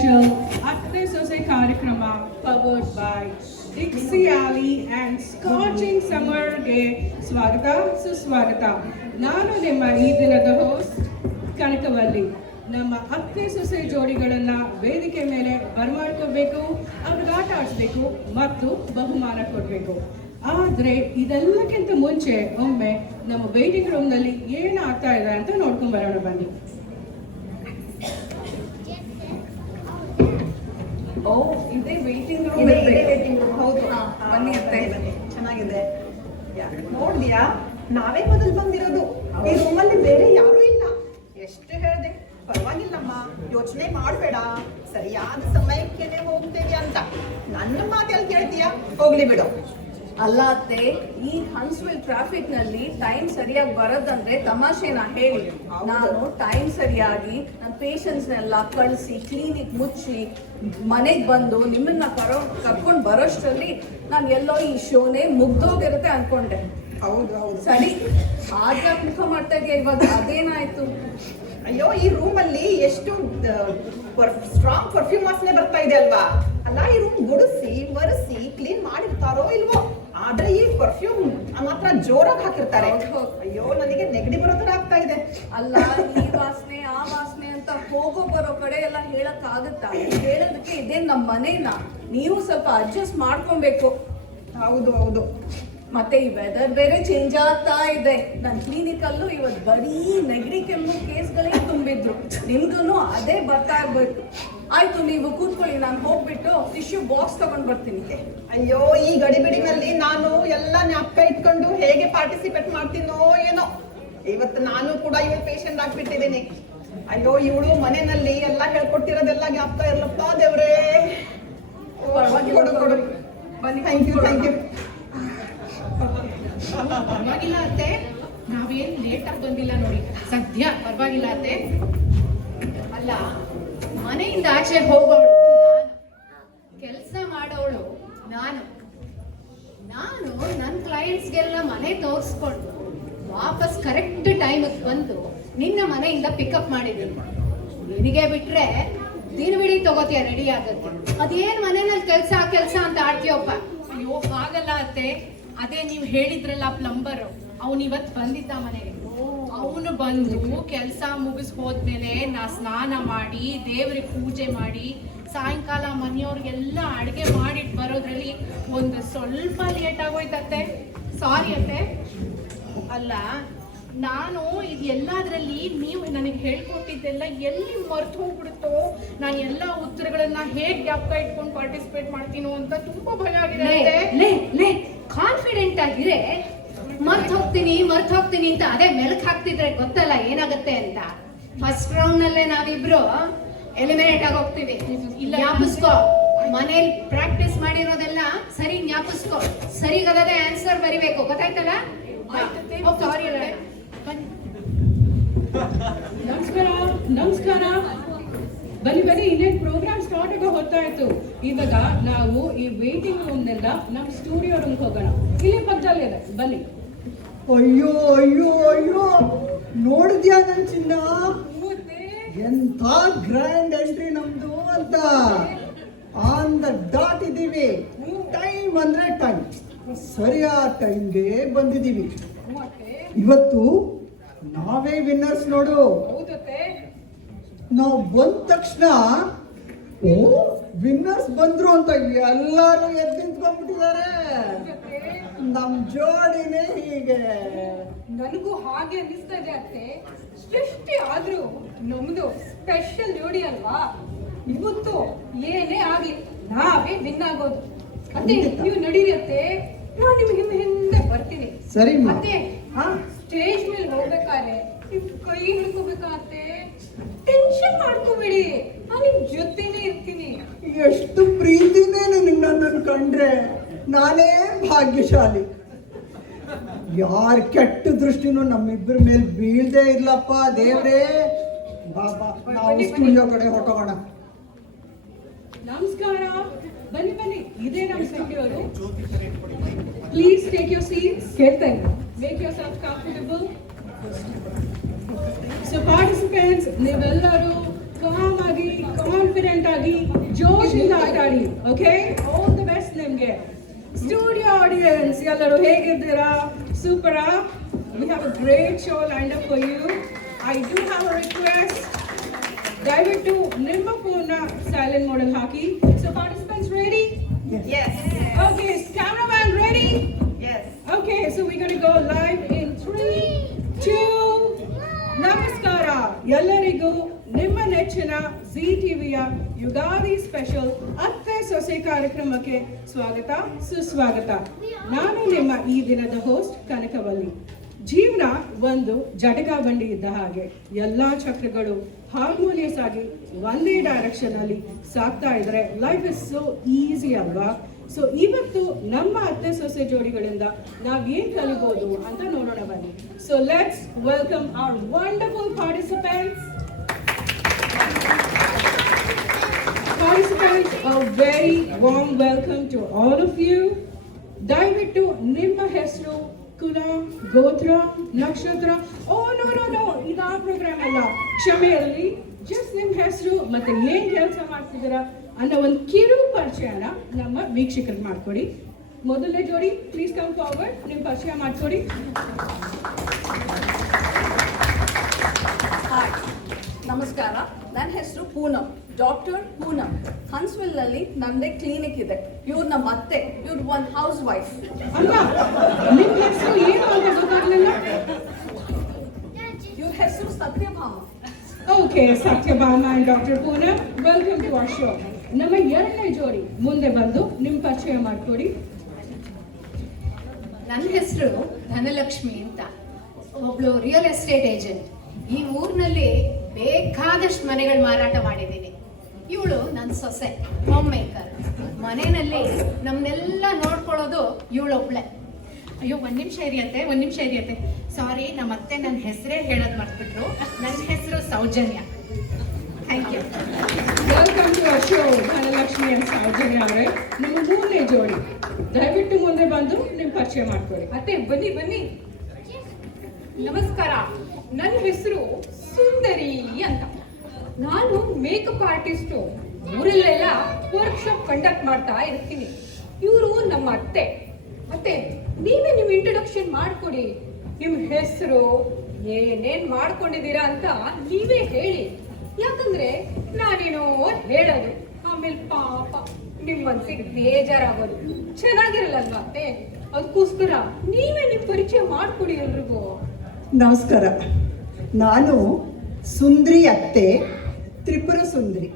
special Atte Sose Karyakrama powered by Dixie Alley and Scorching Summerಗೆ ಸ್ವಾಗತ ಸುಸ್ವಾಗತ. ನಾನು ನಿಮ್ಮ ಈ ದಿನದ ಹೋಸ್ಟ್ ಕನಕವಲ್ಲಿ. ನಮ್ಮ ಅತ್ತೆ ಸೊಸೆ ಜೋಡಿಗಳನ್ನು ವೇದಿಕೆ ಮೇಲೆ ಬರಮಾಡ್ಕೋಬೇಕು, ಅವ್ರಿಗೆ ಆಟ ಆಡಿಸ್ಬೇಕು ಮತ್ತು ಬಹುಮಾನ ಕೊಡಬೇಕು. ಆದರೆ ಇದೆಲ್ಲಕ್ಕಿಂತ ಮುಂಚೆ ಒಮ್ಮೆ ನಮ್ಮ ವೇಟಿಂಗ್ ರೂಮ್ನಲ್ಲಿ ಏನು ಆಗ್ತಾ ಇದೆ ಅಂತ ನೋಡ್ಕೊಂಡು ಬರೋಣ ಬನ್ನಿ. ಓ, ಇದೇ ವೇಟಿಂಗ್ ರೂಮ್. ಹೌದು, ಬನ್ನಿ ಅತ್ತೆ. ಚೆನ್ನಾಗಿದೆ. ನೋಡ್ದ್ಯಾ, ನಾವೇ ಮೊದಲು ಬಂದಿರೋದು. ಈ ರೂಮಲ್ಲಿ ಬೇರೆ ಯಾರೂ ಇಲ್ಲ. ಎಷ್ಟು ಹೇಳ್ದೆ, ಪರವಾಗಿಲ್ಲಮ್ಮ, ಯೋಚನೆ ಮಾಡಬೇಡ, ಸರಿಯಾದ ಸಮಯಕ್ಕೇನೆ ಹೋಗ್ತೇವೆ ಅಂತ. ನನ್ನ ಮಾತೆಲ್ಲ ಕೇಳ್ತೀಯಾ? ಹೋಗ್ಲಿ ಬಿಡು. ಅಲ್ಲ ಅತ್ತೆ, ಈ ಹನ್ಸ್ವಿಲ್ ಟ್ರಾಫಿಕ್ ನಲ್ಲಿ ಟೈಮ್ ಸರಿಯಾಗಿ ಬರೋದಂದ್ರೆ ತಮಾಷೆನಾ ಹೇಳಿ? ನಾನು ಟೈಮ್ ಸರಿಯಾಗಿ ನನ್ನ ಪೇಷಂಟ್ಸ್ನೆಲ್ಲ ಕಳಿಸಿ ಕ್ಲಿನಿಕ್ ಮುಚ್ಚಿ ಮನೆಗೆ ಬಂದು ನಿಮ್ಮನ್ನ ಕರ್ಕೊಂಡು ಬರೋಷ್ಟರಲ್ಲಿ ನಾನು ಎಲ್ಲೋ ಈ ಶೋನೇ ಮುಗ್ದೋಗಿರುತ್ತೆ ಅನ್ಕೊಂಡೆ. ಹೌದು ಹೌದು, ಸರಿ, ಆದ್ರೆ ಮುಖ ಮಾಡ್ತಾ ಇದೆಯಾ ಇವಾಗ? ಅದೇನಾಯ್ತು? ಅಯ್ಯೋ, ಈ ರೂಮಲ್ಲಿ ಎಷ್ಟು ಸ್ಟ್ರಾಂಗ್ ಪರ್ಫ್ಯೂಮ್ ವಾಸನೆ ಬರ್ತಾ ಇದೆ ಅಲ್ವಾ? ಅಲ್ಲ, ಈ ರೂಮ್ ಗುಡಿಸಿ ಒರೆಸಿ ಕ್ಲೀನ್ ಮಾಡಿರ್ತಾರೋ ಇಲ್ವೋ, ಆದ್ರೆ ಈ ಪರ್ಫ್ಯೂಮ್ ಮಾತ್ರ ಜೋರಾಗಿ ಹಾಕಿರ್ತಾರೆ. ಅಯ್ಯೋ, ನನಗೆ ನೆಗಡಿ ಬರೋ ತರ ಆಗ್ತಾ ಇದೆ. ಅಲ್ಲ, ಈ ವಾಸನೆ ಆ ವಾಸನೆ ಅಂತ ಹೋಗೋ ಬರೋ ಕಡೆ ಎಲ್ಲ ಹೇಳಕ್ ಆಗುತ್ತಾ? ಹೇಳೋದಕ್ಕೆ ಇದೇ ನಮ್ಮ ಮನೇನ, ನೀವು ಸ್ವಲ್ಪ ಅಡ್ಜಸ್ಟ್ ಮಾಡ್ಕೊಬೇಕು. ಹೌದು ಹೌದು, ಮತ್ತೆ ಈ ವೆದರ್ ಬೇರೆ ಚೇಂಜ್ ಆಗ್ತಾ ಇದೆ. ನನ್ನ ಕ್ಲಿನಿಕ್ ಅಲ್ಲೂ ಇವತ್ತು ಬರೀ ನೆಗಡಿ ಕೆಮ್ಮು ಕೇಸ್ಗಳೇ ತುಂಬಿದ್ರು. ನಿಮ್ಗೂ ಅದೇ ಬರ್ತಾ ಇರ್ಬೇಕು. ಆಯ್ತು, ನೀವು ಕೂತ್ಕೊಳ್ಳಿ, ನಾನು ಹೋಗ್ಬಿಟ್ಟು ಟಿಶ್ಯೂ ಬಾಕ್ಸ್ ತಗೊಂಡ್ ಬರ್ತೀನಿ. ಅಯ್ಯೋ, ಈ ಗಡಿಬಿಡಿನಲ್ಲಿ ನಾನು ಎಲ್ಲ ಜ್ಞಾಪಕ ಇಟ್ಕೊಂಡು ಹೇಗೆ ಪಾರ್ಟಿಸಿಪೇಟ್ ಮಾಡ್ತೀನೋ ಏನೋ. ಇವತ್ತು ನಾನು ಕೂಡ ಇವಳು ಪೇಷಂಟ್ ಆಗ್ಬಿಟ್ಟಿದ್ದೀನಿ. ಅಯ್ಯೋ, ಇವಳು ಮನೆಯಲ್ಲಿ ಎಲ್ಲ ಹೇಳ್ಕೊಟ್ಟಿರೋದೆಲ್ಲ ಜ್ಞಾಪಕ ಇರ್ಲಪ್ಪ ದೇವ್ರೇ. ಕೊಡು ಕೊಡು, ಬನ್ನಿ. Thank you thank you. ಪರವಾಗಿಲ್ಲ ಅತ್ತೆ, ನಾವೇನ್ ಲೇಟ್ ಆಗಿ ಬಂದಿಲ್ಲ ನೋಡಿ, ಸದ್ಯ ಪರವಾಗಿಲ್ಲ ಅತ್ತೆ. ಅಲ್ಲ, ಮನೆಯಿಂದ ಆಚೆ ಹೋಗೋಳು ಕೆಲಸ ಮಾಡೋಳು ನಾನು ನನ್ನ ಕ್ಲೈಂಟ್ಸ್ಗೆಲ್ಲ ಮನೆ ತೋರಿಸ್ಕೊಂಡು ವಾಪಸ್ ಕರೆಕ್ಟ್ ಟೈಮಿಗೆ ಬಂದು ನಿನ್ನ ಮನೆಯಿಂದ ಪಿಕಪ್ ಮಾಡಿದ್ದೀನಿ. ನಿನಗೆ ಬಿಟ್ರೆ ದಿನವಿಡೀ ತಗೋತೀಯ ರೆಡಿ ಆಗಕ್ಕೆ. ಅದೇನ್ ಮನೆಯಲ್ಲಿ ಕೆಲಸ ಅಂತ ಆಡ್ತೀಯಪ್ಪ. ಅಯ್ಯೋ, ಹಾಗಲ್ಲ ಅತ್ತೆ, ಅದೇ ನೀವು ಹೇಳಿದ್ರಲ್ಲ ಪ್ಲಂಬರ್, ಅವನು ಇವತ್ತು ಬಂದಿದ್ದ ಮನೆಗೆ. ಅವನು ಬಂದು ಕೆಲಸ ಮುಗಿಸ್ ಹೋದ್ಮೇಲೆ ನಾ ಸ್ನಾನ ಮಾಡಿ ದೇವ್ರಿಗೆ ಪೂಜೆ ಮಾಡಿ ಸಾಯಂಕಾಲ ಮನೆಯವ್ರಿಗೆಲ್ಲ ಅಡುಗೆ ಮಾಡಿಟ್ಟು ಬರೋದ್ರಲ್ಲಿ ಒಂದು ಸ್ವಲ್ಪ ಲೇಟ್ ಆಗೋಯ್ತತ್ತೆ. ಸಾರಿ ಅತ್ತೆ. ಅಲ್ಲ, ನಾನು ಇದು ಎಲ್ಲದರಲ್ಲಿ ನೀವು ನನಗೆ ಹೇಳ್ಕೊಟ್ಟಿದ್ದೆಲ್ಲ ಎಲ್ಲಿ ಮರ್ತು ಹೋಗ್ಬಿಡುತ್ತೋ, ನಾನು ಎಲ್ಲ ಉತ್ತರಗಳನ್ನ ಹೇಗೆ ಜ್ಞಾಪಕ ಇಟ್ಕೊಂಡು ಪಾರ್ಟಿಸಿಪೇಟ್ ಮಾಡ್ತೀನೋ ಅಂತ ತುಂಬಾ ಭಯ ಆಗಿದೆ. ಕಾನ್ಫಿಡೆಂಟ್ ಆಗಿರೆ, ಮರ್ತು ಹೋಗ್ತೀನಿ ಅಂತ ಅದೇ ಮೆಲಕ್ ಹಾಕ್ತಿದ್ರೆ ಗೊತ್ತಲ್ಲ ಏನಾಗುತ್ತೆ ಅಂತ. ಫಸ್ಟ್ ರೌಂಡ್ ನಲ್ಲೇ ನಾವಿಬ್ರು ಎಲಿಮಿನೇಟ್ ಆಗಿ ಹೋಗ್ತೀವಿ. ಇಲ್ಲ, ಜ್ಞಾಪಿಸ್ಕೋ, ಮನೇಲಿ ಪ್ರಾಕ್ಟೀಸ್ ಮಾಡಿರೋದೆಲ್ಲ ಸರಿ ಜ್ಞಾಪಿಸ್ಕೋ. ಸರಿಗದೇ ಆನ್ಸರ್ ಬರಿಬೇಕು, ಗೊತ್ತಾಯ್ತಲ್ಲ? ಸಾರಿ ಅಲ್ಲ. ನಮಸ್ಕಾರ, ಬನ್ನಿ ಬನ್ನಿ, ಇನ್ನೇನು ಪ್ರೋಗ್ರಾಮ್ ಸ್ಟಾರ್ಟ್ ಆಗೋ ಹೊತ್ತಾಯ್ತು. ಇವಾಗ ನಾವು ಈ ವೇಟಿಂಗ್ ರೂಮ್ನೆಲ್ಲ ನಮ್ಮ ಸ್ಟುಡಿಯೋ ರೂಮ್ಗೆ ಹೋಗೋಣ. ಇಲ್ಲೇ ಪಕ್ಕದಲ್ಲೇ ಇದೆ, ಬನ್ನಿ. ಅಯ್ಯೋ ಅಯ್ಯೋ ಅಯ್ಯೋ, ನೋಡಿದ್ಯಾ ನನ್ ಚಿನ್ನ, ಎಂಥ ಗ್ರ್ಯಾಂಡ್ ಎಂಟ್ರಿ ನಮ್ದು ಅಂತ. ಆನ್ ದ ಡಾಟ್ ಇದ್ದೀವಿ. ಟೈಮ್ ಅಂದ್ರೆ ಟೈಮ್, ಸರಿಯಾದ ಟೈಮ್ಗೆ ಬಂದಿದ್ದೀವಿ. ಇವತ್ತು ನಾವೇ ವಿನ್ನರ್ಸ್ ನೋಡು. ನಾವು ಬಂದ ತಕ್ಷಣ ಓ ವಿನ್ನರ್ಸ್ ಬಂದ್ರು ಅಂತ ಎಲ್ಲರೂ ಎದ್ದು ನಿಂತ್ಕೊಂಡ್ಬಿಟ್ಟಿದ್ದಾರೆ. ನಮ್ ಜೋಡಿನೇ ಹೀಗೆ. ನನಗೂ ಹಾಗೆ ಅನಿಸ್ತಾ ಇದೆ ಅತ್ತೆ. ಸೃಷ್ಟಿ ಆದ್ರೂ ನಮ್ದು ಸ್ಪೆಷಲ್ ಜೋಡಿ ಅಲ್ವಾ? ಇವತ್ತು ಏನೇ ಆಗ್ಲಿ ನಾವೇ ವಿನ್ ಆಗೋದು. ಅತ್ತೆ, ನೀವು ನಡೀರಿ ಅತ್ತೆ, ನಾನು ನಿಮ್ಗೆ ಹಿಂದೆ ಬರ್ತೀನಿ. ಸರಿ ಮತ್ತೆ ಸ್ಟೇಜ್ ಮೇಲೆ ಹೋಗ್ಬೇಕಾದ್ರೆ ನಿಮ್ ಕೈ ಹಿಡ್ಕೋಬೇಕಾಗತ್ತೆ. ಟೆನ್ಷನ್ ಮಾಡ್ಕೋಬೇಡಿ, ನಾನು ನಿಮ್ ಜೊತೆನೇ ಇರ್ತೀನಿ. ಎಷ್ಟು ಪ್ರೀತಿನೇ ನಿನಗೆ ನನ್ನನ್ನು ಕಂಡ್ರೆ ನಾನೇ ಭಾಗ್ಯಶಾಲಿ. ಯಾರ ಕೆಟ್ಟ ದೃಷ್ಟಿನೂ ನಮ್ಮಿಬ್ಬರ ಮೇಲೆ ಬೀಳದೇ ಇರ್ಲಪ್ಪ ದೇವ್ರೇ. ಬಾಬಾ, ನಾವು ಸ್ಟುಡಿಯೋ ಕಡೆ ಹೊರಟೋಗೋಣ. ನಮಸ್ಕಾರ, ಬನ್ನಿ ಬನ್ನಿ, ಇದೇ ನಮ್ಮ studio. Please take your seats. ಕೇಳ್ತೇನೆ. Make yourself comfortable. So participants, ನೀವೆಲ್ಲರೂ ಕಾಮ್ ಆಗಿ ಕಾನ್ಫಿಡೆಂಟ್ ಆಗಿ ಜೋಶಿಂದ ಆಟ ಆಡಿ. ಓಕೆ, ಆಲ್ ದ ಬೆಸ್ಟ್ ನಿಮ್ಗೆ. ಸ್ಟುಡಿಯೋ ಆಡಿಯನ್ಸ್ ಎಲ್ಲರೂ ಹೇಗಿದ್ದೀರಾ? ಸೂಪರಾ? We have a great show lined up for you. I do have a request. ದಯವಿಟ್ಟು ನಿಮ್ಮ ಫೋನ್ನ silent ಮೋಡಲ್ಲಿ hockey. So participants ready? Yes. Okay, cameraman ready? Yes. Okay, so we're going to go live in 3, 2, ನಮಸ್ಕಾರ ಎಲ್ಲರಿಗೂ ನಿಮ್ಮ ನೆಚ್ಚಿನ G ಟಿವಿಯ Ugadi special ಅತ್ತೆ ಸೊಸೆ ಕಾರ್ಯಕ್ರಮಕ್ಕೆ ಸ್ವಾಗತ ಸುಸ್ವಾಗತ. ನಾನು ನಿಮ್ಮ ಈ ದಿನದ ಹೋಸ್ಟ್ ಕನಕವಲ್ಲಿ. ಜೀವನ ಒಂದು ಜಟಕಾ ಬಂಡಿ ಇದ್ದ ಹಾಗೆ ಎಲ್ಲಾ ಚಕ್ರಗಳು ಹಾರ್ಮೋನಿಯಸ್ ಆಗಿ ಒಂದೇ ಡೈರೆಕ್ಷನ್ ಅಲ್ಲಿ ಸಾಗ್ತಾ ಇದ್ರೆ ಲೈಫ್ ಇಸ್ ಸೋ ಈಸಿ ಅಲ್ವಾ? ಸೊ ಇವತ್ತು ನಮ್ಮ ಅತ್ತೆ ಸೊಸೆ ಜೋಡಿಗಳಿಂದ ನಾವ್ ಏನ್ ಕಲಿಬಹುದು ಅಂತ ನೋಡೋಣ ಬನ್ನಿ. So let's welcome hour wonderful participants. A very warm welcome to all of you. ದಯವಿಟ್ಟು ನಿಮ್ಮ ಹೆಸರು, ಕುಲ, ಗೋತ್ರ, ನಕ್ಷತ್ರ, ಓ ನೋ ಇದಾ ಪ್ರೋಗ್ರಾಮ್ ಅಲ್ಲ, ಕ್ಷಮೆ ಇರಲಿ. ಜಸ್ಟ್ ನಿಮ್ಮ ಹೆಸರು ಮತ್ತೆ ಏನ್ ಕೆಲಸ ಮಾಡ್ತಿದ್ದೀರಾ ಅನ್ನೋ ಒಂದು ಕಿರು ಪರಿಚಯನ ನಮ್ಮ ವೀಕ್ಷಕರಿಗೆ ಮಾಡ್ಕೊಡಿ. ಮೊದಲನೇ ಜೋಡಿ ಪ್ಲೀಸ್ ಕಮ್ ಫಾರ್ವರ್ಡ್, ನಿಮ್ಮ ಪರಿಚಯ ಮಾಡ್ಕೊಡಿ. ಹಾಯ್, ನಮಸ್ಕಾರ. ನನ್ನ ಹೆಸರು ಪೂನಂ, ಡಾಕ್ಟರ್ ಪೂನಂ. ಹನ್ಸ್ವಿಲ್ ನಲ್ಲಿ ನಂದೇ ಕ್ಲಿನಿಕ್ ಇದೆ. ಇವ್ರು ನಮ್ಮ ಅತ್ತೆ, ಇವ್ರು ಒಂದು ಹೌಸ್ ವೈಫ್. ಅಮ್ಮ, ನಿಮ್ಮ ಹೆಸರು ಏನು ಅಂತ ಗೊತ್ತಾಗ್ಲಿಲ್ಲ. ಇವ್ರ ಹೆಸರು Satyabhama. Okay, Satyabhama and doctor Poonam, welcome to our show. ನಮ್ಮ ಎರಡನೇ ಜೋಡಿ ಮುಂದೆ ಬಂದು ನಿಮ್ಮ ಪರಿಚಯ ಮಾಡ್ಕೊಡಿ. ನನ್ನ ಹೆಸರು ಧನಲಕ್ಷ್ಮಿ ಅಂತ, ಒಬ್ಳು ರಿಯಲ್ ಎಸ್ಟೇಟ್ ಏಜೆಂಟ್. ಈ ಊರಿನಲ್ಲಿ ಬೇಕಾದಷ್ಟು ಮನೆಗಳು ಮಾರಾಟ ಮಾಡಿದ್ದೀನಿ. ಇವಳು ನನ್ನ ಸೊಸೆ, ಹೋಮ್ ಮೇಕರ್. ಮನೆಯಲ್ಲಿ ನಮ್ಮನ್ನೆಲ್ಲ ನೋಡ್ಕೊಳ್ಳೋದು ಇವಳೊಬ್ಳೆ. ಅಯ್ಯೋ, ಒಂದು ನಿಮಿಷ ಇರಿಯತ್ತೆ. ಸಾರಿ, ನಮ್ಮ ಅತ್ತೆ ನನ್ನ ಹೆಸರೇ ಹೇಳೋದು ಮರ್ತ್ಬಿಟ್ರು. ನನ್ನ ಹೆಸರು Soujanya. Thank you. Welcome to our show Dhanalakshmi and Soujanya ಅವರೇ. ನಿಮ್ಮ ಮೂರನೇ ಜೋಡಿ ದಯವಿಟ್ಟು ಮುಂದೆ ಬಂದು ನಿಮ್ಮ ಪರಿಚಯ ಮಾಡ್ಕೊಳ್ಳಿ. ಮತ್ತೆ ಬನ್ನಿ. ನಮಸ್ಕಾರ, ನನ್ನ ಹೆಸರು ಸುಂದರಿ ಅಂತ. ನಾನು ಮೇಕಪ್ ಆರ್ಟಿಸ್ಟು. ಊರಲ್ಲೆಲ್ಲ ವರ್ಕ್ಶಾಪ್ ಕಂಡಕ್ಟ್ ಮಾಡ್ತಾ ಇರ್ತೀನಿ. ಇವರು ನಮ್ಮ ಅತ್ತೆ. ನೀವೇ ನಿಮ್ಮ ಇಂಟ್ರೊಡಕ್ಷನ್ ಮಾಡ್ಕೊಡಿ. ನಿಮ್ಮ ಹೆಸರು, ಏನೇನ್ ಮಾಡ್ಕೊಂಡಿದ್ದೀರಾ ಅಂತ ನೀವೇ ಹೇಳಿ. ಯಾಕಂದ್ರೆ ನಾನೇನೋ ಹೇಳೋದು, ಆಮೇಲೆ ಪಾಪ ನಿಮ್ಮ ಮನ್ಸಿಗೆ ಬೇಜಾರಾಗೋದು ಚೆನ್ನಾಗಿರಲ್ಲಲ್ವಾ ಅತ್ತೆ? ಅದಕ್ಕೋಸ್ಕರ ನೀವೇ ನಿಮ್ಮ ಪರಿಚಯ ಮಾಡ್ಕೊಡಿ ಎಲ್ರಿಗೂ. ನಮಸ್ಕಾರ, ನಾನು ಸುಂದ್ರಿ ಅತ್ತೆ, ತ್ರಿಪುರ ಸುಂದರಿ.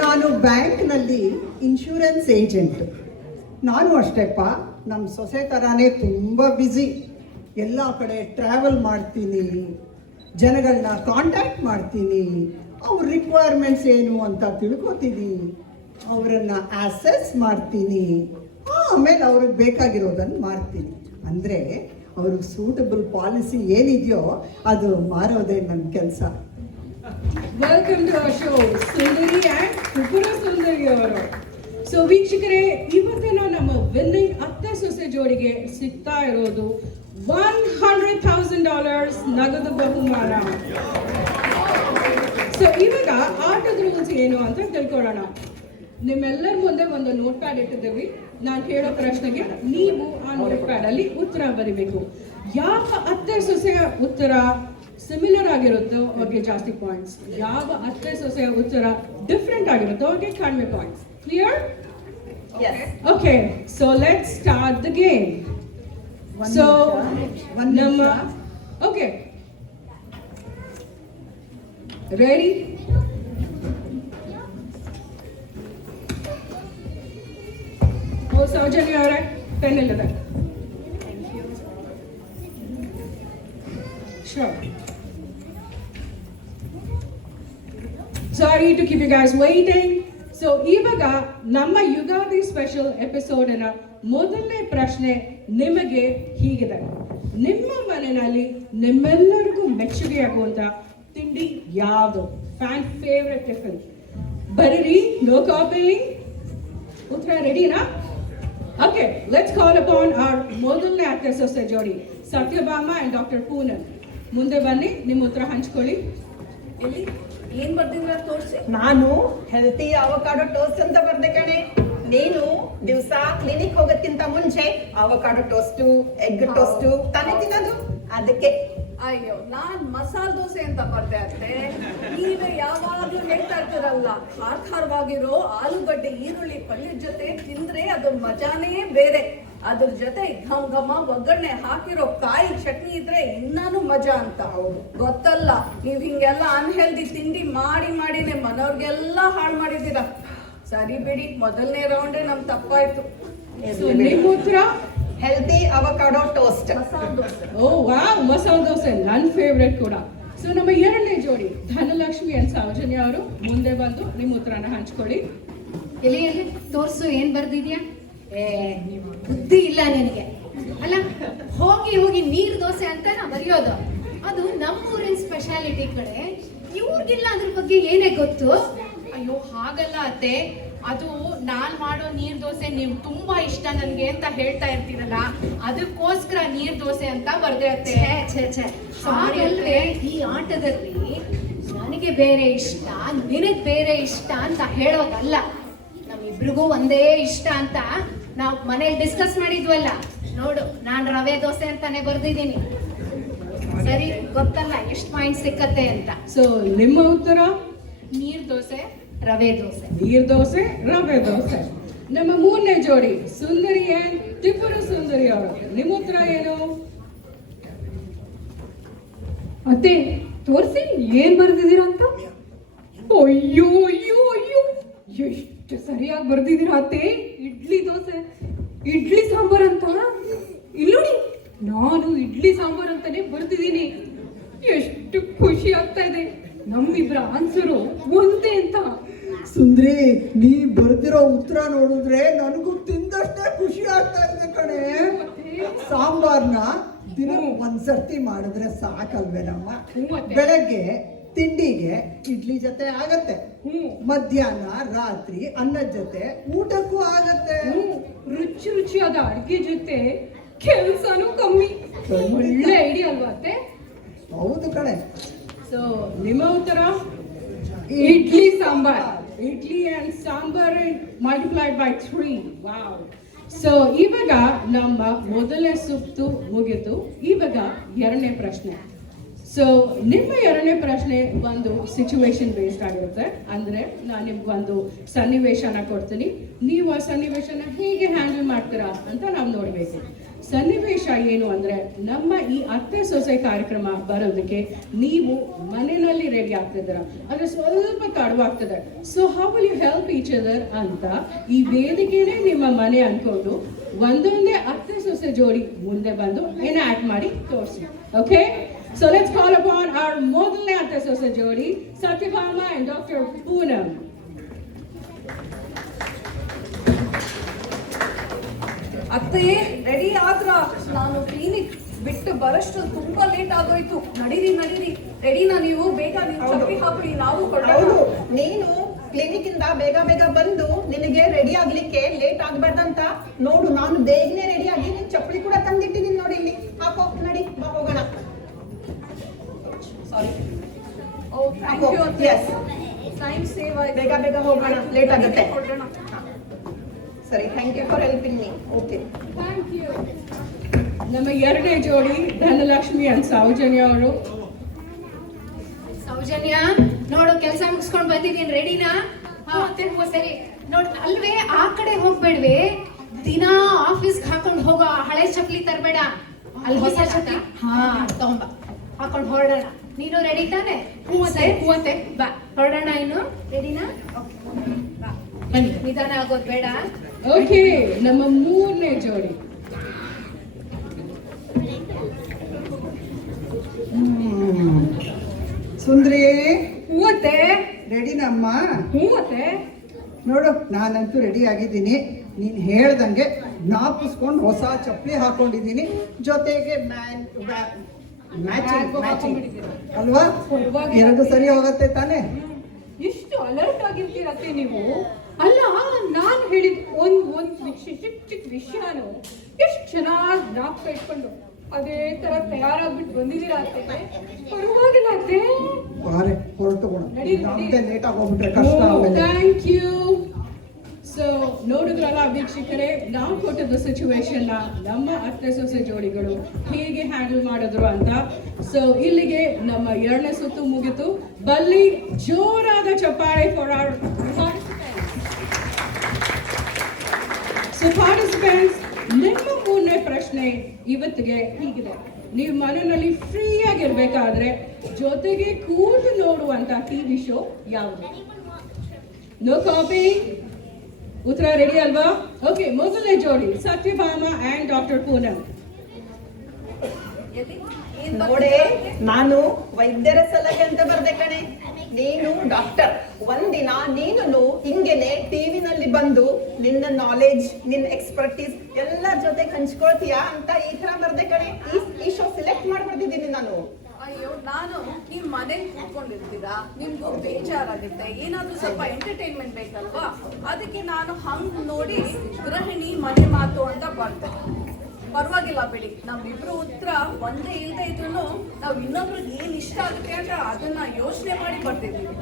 ನಾನು ಬ್ಯಾಂಕ್ನಲ್ಲಿ ಇನ್ಶೂರೆನ್ಸ್ ಏಜೆಂಟ್. ನಾನು ಅಷ್ಟೇಪ್ಪ, ನಮ್ಮ ಸೊಸೆ ಥರನೇ ತುಂಬ ಬ್ಯುಸಿ. ಎಲ್ಲ ಕಡೆ ಟ್ರಾವೆಲ್ ಮಾಡ್ತೀನಿ, ಜನಗಳನ್ನ ಕಾಂಟ್ಯಾಕ್ಟ್ ಮಾಡ್ತೀನಿ, ಅವ್ರ ರಿಕ್ವೈರ್ಮೆಂಟ್ಸ್ ಏನು ಅಂತ ತಿಳ್ಕೊತೀನಿ, ಅವರನ್ನು ಅಸೆಸ್ ಮಾಡ್ತೀನಿ, ಆಮೇಲೆ ಅವ್ರಿಗೆ ಬೇಕಾಗಿರೋದನ್ನು ಮಾಡ್ತೀನಿ. ಅಂದರೆ ಅವ್ರಿಗೆ ಸೂಟಬಲ್ ಪಾಲಿಸಿ ಏನಿದೆಯೋ ಅದು ಮಾರೋದೇ ನನ್ನ ಕೆಲಸ. Welcome to our show Sundari and Tripura Sundari ಅವರು. ಸೊ ವೀಕ್ಷಕರೇ, ಇವತ್ತಿನ ನಮ್ಮ ವಿನ್ನಿಂಗ್ ಅತ್ತೆ ಸೊಸೆ ಜೋಡಿಗೆ ಸಿಗ್ತಾ ಇರೋದು $100,000 ನಗದು ಬಹುಮಾನ. ಸೊ ಇವಾಗ ಆಟದ ರೂಲ್ಸ್ ಏನು ಅಂತ ತಿಳ್ಕೊಳ್ಳೋಣ. ನಿಮ್ಮೆಲ್ಲರ ಮುಂದೆ ಒಂದು ನೋಟ್ ಪ್ಯಾಡ್ ಇಟ್ಟಿದ್ದೀವಿ. ನಾನು ಕೇಳೋ ಪ್ರಶ್ನೆಗೆ ನೀವು ಆ ನೋಟ್ ಪ್ಯಾಡ್ ಅಲ್ಲಿ ಉತ್ತರ ಬರೀಬೇಕು. ಯಾವ ಅತ್ತೆ ಸೊಸೆಯ ಉತ್ತರ ಸಿಮಿಲರ್ ಆಗಿರುತ್ತೋ ಅವ್ರಿಗೆ ಜಾಸ್ತಿ ಪಾಯಿಂಟ್ಸ್, ಯಾವ ಅತ್ತೆ ಸೊಸೆಯ ಉತ್ತರ ಡಿಫ್ರೆಂಟ್ ಆಗಿರುತ್ತೋ ಅವ್ರಿಗೆ ಕಡಿಮೆ points. Clear? Okay, so let's start the game. So ನಮ್ಮ ಓಕೆ, ರೆಡಿ? ಓ ಸೌಜನ್ಯ ಅವರೇ, ಪೆನ್ ಇಲ್ಲದೆ. Sure. Sorry to keep you guys waiting. So ಇವಾಗ ನಮ್ಮ ಯುಗಾದಿ ಸ್ಪೆಷಲ್ ಎಪಿಸೋಡಿನ ಮೊದಲನೇ ಪ್ರಶ್ನೆ ನಿಮಗೆ ಹೀಗಿದೆ. ನಿಮ್ಮ ಮನೆಯಲ್ಲಿ ನಿಮ್ಮೆಲ್ಲರಿಗೂ ಮೆಚ್ಚುಗೆಯಾಗುವಂತ ತಿಂಡಿ ಯಾವುದು? Fan favourite tiffin. ಬರೀರಿ, ನೋ ಕಾಪಿಂಗ್. ಉತ್ತರ ರೆಡಿನಾ? Okay, let's call upon our ಮೊದಲನೇ ಅತ್ತೆ ಸೊಸೆ ಜೋಡಿ ಸತ್ಯಭಾಮ ಅಂಡ್ ಡಾಕ್ಟರ್ ಪೂನಂ. ಮುಂದೆ ಬನ್ನಿ, ನಿಮ್ಮ ಉತ್ತರ ಹಂಚ್ಕೊಳ್ಳಿ. ಎಲ್ಲಿ? ಏನ್ ಬರ್ದಿದ್ರ ತೋರ್ಸಿ. ನಾನು ಹೆಲ್ತಿ ಅವಕಾಡೋ ಟೋಸ್ಟ್ ಅಂತ ಬರ್ದೆ ಕಣೆ. ನೀನು ದಿವಸ ಕ್ಲಿನಿಕ್ ಹೋಗೋಕ್ಕಿಂತ ಮುಂಚೆ ಅವಕಾಡೋ ಟೋಸ್ಟು ಎಗ್ ಟೋಸ್ಟು ತಾನೇ ತಿನ್ನೋದು, ಅದಕ್ಕೆ. ಅಯ್ಯೋ, ನಾನ್ ಮಸಾಲೆ ದೋಸೆ ಅಂತ ಬರ್ದೆ ಅತ್ತೆ. ನೀವೇ ಯಾವಾಗ್ಲೂ ಹೇಳ್ತಾ ಇರ್ತೀರಲ್ಲ, ಖಾರವಾಗಿರೋ ಆಲೂಗಡ್ಡೆ ಈರುಳ್ಳಿ ಪಲ್ಯದ ಜೊತೆ ತಿಂದ್ರೆ ಅದು ಮಜಾನೇ ಬೇರೆ. ಅದ್ರ ಜೊತೆ ಘಮ ಘಮ ಒಗ್ಗರಣೆ ಹಾಕಿರೋ ಕಾಯಿ ಚಟ್ನಿ ಇದ್ರೆ ಇನ್ನಾನು ಮಜಾ ಅಂತ. ಗೊತ್ತಲ್ಲ, ನೀವ್ ಹಿಂಗೆಲ್ಲ ಅನ್ಹೆಲ್ದಿ ತಿಂಡಿ ಮಾಡಿನೇ ಮನವ್ರಿಗೆಲ್ಲ ಹಾಳು ಮಾಡಿದ್ದೀರಾ. ಸರಿ ಬಿಡಿ, ಮೊದಲನೇ ರೌಂಡೇ ನಮ್ ತಪ್ಪಾಯ್ತು. ಸೊ ನಿಮ್ಮ ಉತ್ತರ healthy avocado toast. Masala dosa. ಓ ವಾವ್, ಮಸಾಲೆ ದೋಸೆ ನನ್ನ ಫೇವ್ರೆಟ್ ಕೂಡ. ಸೊ ನಮ್ಮ ಎರಡನೇ ಜೋಡಿ ಧನಲಕ್ಷ್ಮಿ ಅಂಡ್ ಸೌಜನ್ಯ ಅವರು ಮುಂದೆ ಬಂದು ನಿಮ್ಮ ಉತ್ತರನ ಹಂಚ್ಕೊಳ್ಳಿ. ಎಲ್ಲಿ ತೋರ್ಸು, ಏನ್ ಬರ್ದಿದ್ಯಾ? ಬುದ್ಧಿ ಇಲ್ಲ ನಿನಗೆ. ಅಲ್ಲ, ಹೋಗಿ ನೀರ್ ದೋಸೆ ಅಂತ ನಾ ಬರೆಯೋದು. ಅದು ನಮ್ಮೂರಿನ ಸ್ಪೆಷಾಲಿಟಿ ಕಡೆ. ಇವ್ರಿಗಿಲ್ಲ ಅದ್ರ ಬಗ್ಗೆ ಏನೇ ಗೊತ್ತು? ಅಯ್ಯೋ ಹಾಗಲ್ಲ ಅತ್ತೆ, ಅದು ನಾನ್ ಮಾಡೋ ನೀರ್ ದೋಸೆ ನೀವು ತುಂಬಾ ಇಷ್ಟ ನನ್ಗೆ ಅಂತ ಹೇಳ್ತಾ ಇರ್ತೀರಲ್ಲ, ಅದಕ್ಕೋಸ್ಕರ ನೀರ್ ದೋಸೆ ಅಂತ ಬರ್ದೆ ಅತ್ತೆ. ಛೇ ಹಾಗಲ್ವೇ, ಈ ಆಟದಲ್ಲಿ ನನಗೆ ಬೇರೆ ಇಷ್ಟ, ನಿನಗ್ ಬೇರೆ ಇಷ್ಟ ಅಂತ ಹೇಳೋದಲ್ಲ. ನಮ್ಮಿಬ್ರಿಗೂ ಒಂದೇ ಇಷ್ಟ ಅಂತ ನಾವು ಮನೇಲಿ ಡಿಸ್ಕಸ್ ಮಾಡಿದ್ವಲ್ಲ. ನೋಡು, ನಾನ್ ರವೆ ದೋಸೆ ಅಂತಾನೆ ಬರ್ದಿದ್ದೀನಿ. ಸರಿ, ಗೊತ್ತಲ್ಲ ಎಷ್ಟು ಪಾಯಿಂಟ್ ಸಿಕ್ಕತ್ತೆ ಅಂತ. ಸೊ ನಿಮ್ಮ ಉತ್ತರ ನೀರ್ ದೋಸೆ ರವೆ ದೋಸೆ. ನೀರ್ ದೋಸೆ ರವೆ ದೋಸೆ. ನಮ್ಮ ಮೂರನೇ ಜೋಡಿ ಸುಂದರಿ ಅಂಡ್ ತ್ರಿಪುರ ಸುಂದರಿ ಅವರು, ನಿಮ್ಮ ಉತ್ತರ ಏನು? ಅತ್ತೆ ತೋರ್ಸಿ, ಏನ್ ಬರ್ದಿದ್ದೀರಾ ಅಂತ. ಅಯ್ಯೋ ಅಯ್ಯೋ ಅಯ್ಯೋ, ಎಷ್ಟು ಸರಿಯಾಗಿ ಬರ್ದಿದ್ದೀರಾ ಅತ್ತೆ. ಇಡ್ಲಿ ಸಾಂಬಾರ್ ಅಂತ. ಇಲ್ಲಿ ನೋಡಿ, ನಾನು ಇಡ್ಲಿ ಸಾಂಬಾರ್ ಅಂತಾನೆ ಬರ್ದಿದ್ದೀನಿ. ಎಷ್ಟು ಖುಷಿ ಆಗ್ತಾ ಇದೆ, ನಮ್ಮಿಬ್ರ ಆನ್ಸರು ಒಂದೇ ಅಂತ. ಸುಂದ್ರಿ, ನೀ ಬರ್ದಿರೋ ಉತ್ತರ ನೋಡಿದ್ರೆ ನನಗೂ ತಿಂದಷ್ಟೇ ಖುಷಿ ಆಗ್ತಾ ಇದೆ ಕಣೆ. ಸಾಂಬಾರ್ನ ದಿನ ಒಂದ್ಸರ್ತಿ ಮಾಡಿದ್ರೆ ಸಾಕಲ್ವೇನಮ್ಮ? ಬೆಳಗ್ಗೆ ತಿಂಡಿಗೆ ಇಡ್ಲಿ ಜೊತೆ ಆಗತ್ತೆ, ಮಧ್ಯಾಹ್ನ ರಾತ್ರಿ ಅನ್ನದ ಜೊತೆ ಊಟಕ್ಕೂ ಆಗತ್ತೆ. ರುಚಿಯಾದ ಅಡ್ಗೆ ಜೊತೆ ಕೆಲ್ಸನೂ ಕಮ್ಮಿ. ಒಳ್ಳೆ ಐಡಿಯಾ ಅಲ್ವಾ ಅತ್ತೆ? ಹೌದು ಕಣೆ. ಸೊ ನಿಮ್ಮ ಉತ್ತರ idli sambar. Idli and sambar multiplied by 3. Wow. So ಇವಾಗ ನಮ್ಮ ಮೊದಲನೇ ಸುತ್ತು ಮುಗಿತು. ಇವಾಗ ಎರಡನೇ ಪ್ರಶ್ನೆ. ಸೊ ನಿಮ್ಮ ಎರಡನೇ ಪ್ರಶ್ನೆ ಒಂದು ಸಿಚುವೇಶನ್ ಬೇಸ್ಡ್ ಆಗಿರುತ್ತೆ. ಅಂದರೆ ನಾನು ನಿಮ್ಗೊಂದು ಸನ್ನಿವೇಶನ ಕೊಡ್ತೀನಿ, ನೀವು ಆ ಸನ್ನಿವೇಶನ ಹೇಗೆ ಹ್ಯಾಂಡಲ್ ಮಾಡ್ತೀರಾ ಅಂತ ನಾವು ನೋಡಬೇಕು. ಸನ್ನಿವೇಶ ಏನು ಅಂದರೆ, ನಮ್ಮ ಈ ಅತ್ತೆ ಸೊಸೆ ಕಾರ್ಯಕ್ರಮ ಬರೋದಕ್ಕೆ ನೀವು ಮನೆಯಲ್ಲಿ ರೆಡಿ ಆಗ್ತಿದ್ದೀರಾ, ಅಂದರೆ ಸ್ವಲ್ಪ ತಡವಾಗ್ತದೆ. So how will you help each other ಅಂತ ಈ ವೇದಿಕೆನೇ ನಿಮ್ಮ ಮನೆ ಅಂದ್ಕೊಂಡು ಒಂದೊಂದೇ ಅತ್ತೆ ಸೊಸೆ ಜೋಡಿ ಮುಂದೆ ಬಂದು ಎನಾಕ್ಟ್ ಮಾಡಿ ತೋರಿಸಿ. Okay, so let's call upon our ಮೊದಲನೇ ಅತ್ತೆ ಸೊಸೆ ಜೋಡಿ, ಸತ್ಯಭಾಮ ಅಂಡ್ ಡಾಕ್ಟರ್ ಪೂನಮ್. ಅತ್ತೆ ರೆಡಿ ಆದ್ರ? ನಾನು ಕ್ಲಿನಿಕ್ ಬಿಟ್ಟು ಬರಷ್ಟು ತುಂಬಾ ಲೇಟ್ ಆಗೋಯ್ತು. ನಡೀರಿ ರೆಡಿನಾ ನೀವು? ಬೇಗ ನೀವು ಚಪ್ಪಲಿ ಹಾಕೊಳ್ಳಿ, ನಾವು ಹೌದು, ನೀನು ಕ್ಲಿನಿಕ್ ಇಂದ ಬೇಗ ಬಂದು ನಿನಗೆ ರೆಡಿ ಆಗ್ಲಿಕ್ಕೆ ಲೇಟ್ ಆಗ್ಬಾರ್ದಂತ ನೋಡು, ನಾನು ಬೇಗನೆ ರೆಡಿ ಆಗಿ ನಿನ್ ಚಪ್ಪಲಿ ಕೂಡ ತಂದಿಟ್ಟಿದ್ದೀನಿ ನೋಡಿ, ಇಲ್ಲಿ ಹಾಕೋ. ನಡಿ, ಬಾ ಹೋಗೋಣ. ಸಾರಿ. ಓ ಥ್ಯಾಂಕ್ ಯು ಅತ್ತೆ. Yes. ಟೈಮ್ ಸೇವ್ ಆಯ್ತು. ಬೇಗ ಹೋಗೋಣ, ಲೇಟ್ ಆಗುತ್ತೆ. ಕೊಡೋಣ. ಸರಿ, thank you for helping me. Okay, thank you. ನಮ್ಮ ಎರಡನೇ ಜೋಡಿ ಧನಲಕ್ಷ್ಮಿ ಅಂಡ್ ಸೌಜನ್ಯ ಅವರು. ಸೌಜನ್ಯ, ನೋಡು, ಕೆಲಸ ಮುಗಿಸ್ಕೊಂಡು ಬಂದಿದ್ದೀನಿ. ರೆಡಿನಾ? ಸರಿ, ನೋಡ್ ಅಲ್ವೇ, ಆ ಕಡೆ ಹೋಗ್ಬೇಡ್ವೆ. ದಿನ ಆಫೀಸ್ಗೆ ಹಾಕೊಂಡು ಹೋಗೋ ಹಳೆ ಚಪ್ಲಿ ತರಬೇಡ. ಅಲ್ಲಿ ಹೊಸ ಚಪ್ಲಿ ತಗೊಂಬ, ಹಾಕೊಂಡು ಹೊರಡೋಣ. ನೀನು ರೆಡಿ ತಾನೆ? ಹೂವತ್ತೆ ಬಾ, ಹೊರಡೋಣ. ಇನ್ನು ರೆಡಿನಾ? ಬಾ, ಬನ್ನಿ. ನಿಧಾನ ಆಗೋದು ಬೇಡ. ಓಕೆ, ನಮ್ಮ ಮೂರನೇ ಜೋಡಿ ಸುಂದ್ರಿ, ಹೂವತ್ತೆ. ರೆಡಿನಮ್ಮ? ಹೂವತ್ತೆ. ನೋಡು, ನಾನಂತೂ ರೆಡಿ ಆಗಿದ್ದೀನಿ. ನೀನು ಹೇಳ್ದಂಗೆ ಜ್ಞಾಪಿಸ್ಕೊಂಡು ಹೊಸ ಚಪ್ಪಲಿ ಹಾಕೊಂಡಿದ್ದೀನಿ, ಜೊತೆಗೆ ಮ್ಯಾಚಿಂಗ್ ಅಲ್ವಾ? ಎರಡು ಸರಿ ಹೋಗತ್ತೆ ತಾನೆ? ಎಷ್ಟು ಅಲರ್ಟ್ ಆಗಿರ್ತೀರತ್ತೆ ನೀವು. ಅಲ್ಲ, ನಾನು ಹೇಳಿದ ಒಂದು ಚಿಕ್ಕ ವಿಷಯನು ಎಷ್ಟು ಚೆನ್ನಾಗಿ ಜ್ಞಾಪಕ ಇಟ್ಕೊಂಡು ಅದೇ ತರ ತಯಾರಾಗ್ಬಿಟ್ಟು ಬಂದಿದ್ದೀರಾ ಅತ್ತೆ. ಪರವಾಗಿಲ್ಲ ಅತ್ತೆ. ಬಾರೆ ಹೊರಟು ನಡಿ, ನಮ್ದೇ ಲೇಟ್ ಆಗೋಗ್ಬಿಟ್ರೆ ಕಷ್ಟ ಆಮೇಲೆ. Thank you. ಸೊ ನೋಡಿದ್ರಲ್ಲ ವೀಕ್ಷಕರೇ, ನಾವು ಕೊಟ್ಟಿದ್ದ ಸಿಚುವೇಶನ್ ನಮ್ಮ ಅತ್ತೆ ಸೊಸೆ ಜೋಡಿಗಳು ಹೇಗೆ ಹ್ಯಾಂಡಲ್ ಮಾಡಿದ್ರು ಅಂತ. ಸೊ ಇಲ್ಲಿಗೆ ನಮ್ಮ 2ನೇ ಸುತ್ತು ಮುಗಿತು. ಬಲ್ಲಿ ಜೋರಾದ ಚಪ್ಪಾಳೆ ಫಾರ್ ಅವರ್ ಪಾರ್ಟಿಸಿಪೆಂಟ್ಸ್. ನಿಮ್ಮ 3ನೇ ಪ್ರಶ್ನೆ ಇವತ್ತಿಗೆ ಹೀಗಿದೆ: ನೀವು ಮನೆಯಲ್ಲಿ ಫ್ರೀ ಆಗಿರ್ಬೇಕಾದ್ರೆ ಜೊತೆಗೆ ಕೂತು ನೋಡುವಂತ ಟಿವಿ ಶೋ ಯಾವುದು? No copy. ಉತ್ತರ ರೆಡಿ ಅಲ್ವಾ? ಓಕೆ, ಮೊದಲನೇ ಜೋಡಿ ಸತ್ಯಭಾಮ ಅಂಡ್ ಡಾಕ್ಟರ್ ಪೂನಂ. ನೋಡೆ, ನಾನು ವೈದ್ಯರ ಸಲಹೆ ಅಂತ ಬರ್ದೆ ಕಣೆ. ನೀನು ಡಾಕ್ಟರ್. ಒಂದಿನ ನೀನು ಹಿಂಗೇನೆ ಟಿವಿನಲ್ಲಿ ಬಂದು ನಿನ್ನ ನಾಲೆಜ್, ನಿನ್ನ ಎಕ್ಸ್ಪರ್ಟೀಸ್ ಎಲ್ಲರ ಜೊತೆಗೆ ಹಂಚ್ಕೊಳ್ತೀಯಾ ಅಂತ ಈ ತರ ಬರ್ದೆ ಕಣೆ. ಈ ಶೋ ಸಿಲೆಕ್ಟ್ ಮಾಡ್ಬಿಟ್ಟಿದ್ದೀನಿ ನಾನು. ಅಯ್ಯೋ, ನಾನು ನೀವು ಮನೇಲಿ ಕೂತ್ಕೊಂಡಿರ್ತೀರಾ, ನಿಮ್ಗೂ ಬೇಜಾರಾಗುತ್ತೆ, ಏನಾದ್ರೂ ಸ್ವಲ್ಪ ಎಂಟರ್ಟೈನ್ಮೆಂಟ್ ಬೇಕಲ್ವಾ, ಅದಕ್ಕೆ ನಾನು ಹಂಗ್ ನೋಡಿ ಗೃಹಿಣಿ ಮನೆ ಮಾತು ಅಂತ ಬರ್ತೇನೆ. ಪರವಾಗಿಲ್ಲ ಬಿಡಿ, ನಮ್ಮಿಬ್ರು ಉತ್ತರ ಒಂದೇ ಇಲ್ಲದೆ ಇದ್ರು ನಾವು ಇನ್ನೊಬ್ರಿಗೆ ಏನ್ ಇಷ್ಟ ಆಗುತ್ತೆ ಅಂತ ಅದನ್ನ ಯೋಚನೆ ಮಾಡಿ ಬರ್ತಿದ್ದೀವಿ.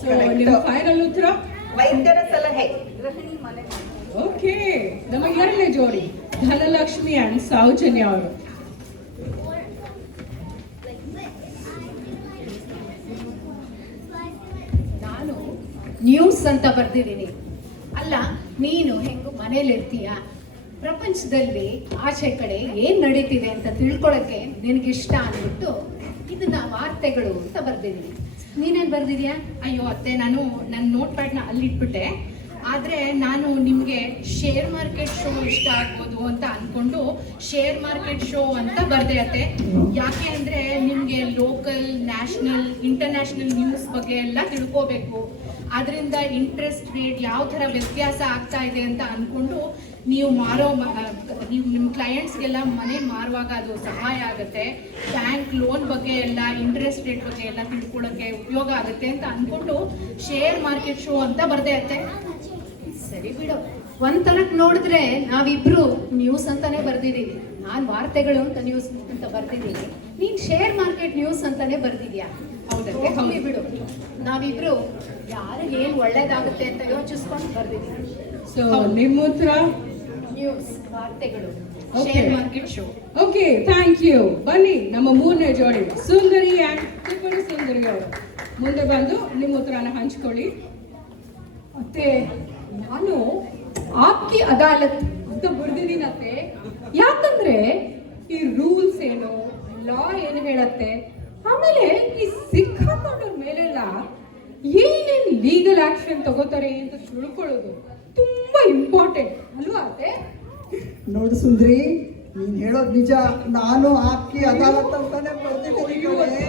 ಸೊ ನಿಮ್ಮ ಫೈನಲ್ ಉತ್ತರ ವೈದ್ಯರ ಸಲಹೆ. ಗೃಹಿಣಿ ಮನೆ ಮಾತು. ಓಕೆ, ನಮ್ಮ 2ನೇ ಜೋಡಿ ಧನಲಕ್ಷ್ಮಿ ಅಂಡ್ ಸೌಜನ್ಯ ಅವರು. ನಾನು ನ್ಯೂಸ್ ಅಂತ ಬರ್ದಿದ್ದೀನಿ. ಅಲ್ಲ, ನೀನು ಹೆಂಗು ಮನೇಲಿ ಇರ್ತೀಯ, ಪ್ರಪಂಚದಲ್ಲಿ ಆಚೆ ಕಡೆ ಏನ್ ನಡೀತಿದೆ ಅಂತ ತಿಳ್ಕೊಳಕ್ಕೆ ನಿನಗಿಷ್ಟ ಅಂದ್ಬಿಟ್ಟು ಇದನ್ನ ವಾರ್ತೆಗಳು ಅಂತ ಬರ್ದಿದ್ದೀನಿ. ನೀನೇನ್ ಬರ್ದಿದ್ಯಾ? ಅಯ್ಯೋ ಅತ್ತೆ, ನಾನು ನನ್ನ ನೋಟ್ ಪ್ಯಾಡ್ನ ಅಲ್ಲಿಟ್ಬಿಟ್ಟೆ. ಆದರೆ ನಾನು ನಿಮಗೆ ಶೇರ್ ಮಾರ್ಕೆಟ್ ಶೋ ಇಷ್ಟ ಆಗ್ಬೋದು ಅಂತ ಅಂದ್ಕೊಂಡು ಶೇರ್ ಮಾರ್ಕೆಟ್ ಶೋ ಅಂತ ಬರ್ದೆ ಅತ್ತೆ. ಯಾಕೆ ಅಂದರೆ ನಿಮಗೆ ಲೋಕಲ್, ನ್ಯಾಷನಲ್, ಇಂಟರ್ನ್ಯಾಷನಲ್ ನ್ಯೂಸ್ ಬಗ್ಗೆ ಎಲ್ಲ ತಿಳ್ಕೋಬೇಕು. ಅದರಿಂದ ಇಂಟ್ರೆಸ್ಟ್ ರೇಟ್ ಯಾವ ಥರ ವ್ಯತ್ಯಾಸ ಆಗ್ತಾ ಇದೆ ಅಂತ ಅಂದ್ಕೊಂಡು ನೀವು ನೀವು ನಿಮ್ಮ ಕ್ಲೈಂಟ್ಸ್ಗೆಲ್ಲ ಮನೆ ಮಾರುವಾಗ ಅದು ಸಹಾಯ ಆಗುತ್ತೆ. ಬ್ಯಾಂಕ್ ಲೋನ್ ಬಗ್ಗೆ ಎಲ್ಲ, ಇಂಟ್ರೆಸ್ಟ್ ರೇಟ್ ಬಗ್ಗೆ ಎಲ್ಲ ತಿಳ್ಕೊಳ್ಳೋಕ್ಕೆ ಉಪಯೋಗ ಆಗುತ್ತೆ ಅಂತ ಅಂದ್ಕೊಂಡು ಶೇರ್ ಮಾರ್ಕೆಟ್ ಶೋ ಅಂತ ಬರ್ದೆ ಅತ್ತೆ. ಸರಿ ಬಿಡು, ಒಂಥರಕ್ ನೋಡಿದ್ರೆ ನಾವಿಬ್ರು ನ್ಯೂಸ್ ಅಂತಾನೆ ಬರ್ದಿದ್ದೀವಿ. ನಾನು ವಾರ್ತೆಗಳು ಅಂತ ನ್ಯೂಸ್ ಅಂತ ಬರ್ದಿದ್ದೀನಿ, ನೀನ್ ಶೇರ್ ಮಾರ್ಕೆಟ್ ನ್ಯೂಸ್ ಅಂತಾನೆ ಬರ್ದಿದ್ಯಾ. ಹೌದಕ್ಕೆ ಹೋಗ್ಲಿ ಬಿಡು, ನಾವಿಬ್ರು ಯಾರಿಗೆ ಏನ್ ಒಳ್ಳೇದಾಗುತ್ತೆ ಅಂತ ಯೋಚಿಸ್ಕೊಂಡು ಬರ್ದಿದ್ದೀವಿ. ಸೊ ನಿಮ್ಮ ಉತ್ತರ ನ್ಯೂಸ್, ವಾರ್ತೆಗಳು, share market show. Okay, thank you. ಬನ್ನಿ ನಮ್ಮ 3ನೇ ಜೋಡಿ ಸುಂದರಿ ಅಂಡ್ ತ್ರಿಪುರ ಸುಂದರಿ ಅವರು ಮುಂದೆ ಬಂದು ನಿಮ್ಮ ಉತ್ತರನ ಹಂಚ್ಕೊಳ್ಳಿ. ಅತ್ತೆ, ನಾನು ಆಪ್ಕಿ ಅದಾಲತ್ ಅಂತ ಬರ್ದಿದ್ದೀನತ್ತೆ. ಯಾಕಂದ್ರೆ ಈ ರೂಲ್ಸ್ ಏನು, ಲಾ ಏನು ಹೇಳತ್ತೆ, ಆಮೇಲೆ ಈ ಸಿಕ್ಕಾಕೊಂಡ್ರ ಮೇಲೆಲ್ಲ ಏನೇನು ಲೀಗಲ್ ಆಕ್ಷನ್ ತಗೋತಾರೆ ಅಂತ ತಿಳ್ಕೊಳ್ಳೋದು ತುಂಬಾ ಇಂಪಾರ್ಟೆಂಟ್ ಅಲ್ವಾ ಅತ್ತೆ? ನೋಡು ಸುಂದ್ರಿ, ನೀನ್ ಹೇಳೋದು ನಿಜ. ನಾನು ಆಕಿ ಅದಾಲತ್ ಅಂತಾನೆ ಬರ್ದಿದ್ದೀನಿ ಕಣೆ.